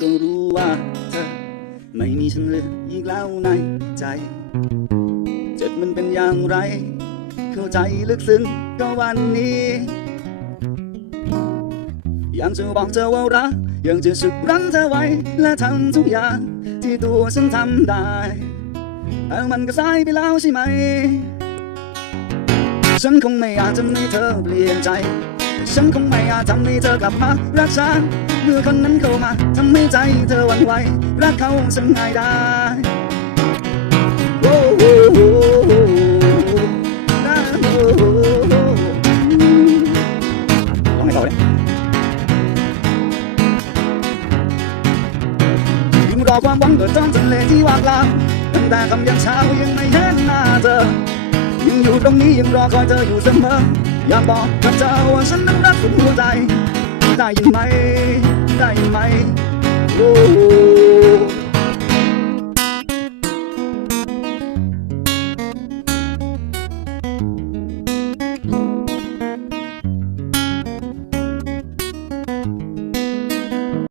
ก็รู้ว่าเธอไม่มีฉันเหลืออีกแล้วในใจ เจ็บมันเป็นอย่างไร เข้าใจลึกซึ้งก็วันนี้อยากจะบอกเธอว่ารักอยากจะสุดรั้งเธอไว้ และทำทุกอย่างที่ตัวฉันทำได้แต่มันก็สายไปแล้วใช่ไหม ฉันคงไม่อาจทำให้เธอเปลี่ยนใจ ฉันคงไม่อาจทำให้เธอกลับมารักฉัน มื่อคนนั้นเข้ามาทำให้ใจเธอหวั่นไหวรักเขาสังง่ายได้โอ้โหโอ้โหลองให้ต่อเลยยิ่งรอความหวังเกิดจ้องทะเลที่ว่างเปล่าตั้งแต่คำยังเช้ายังไม่เห็นหน้าเธอยังอยู่ตรงนี้ยังรอคอยเธออยู่เสมออยากบอกกับเธอว่าฉันนั้นรักสุดหัวใจได้ยินไหม ได้ไหม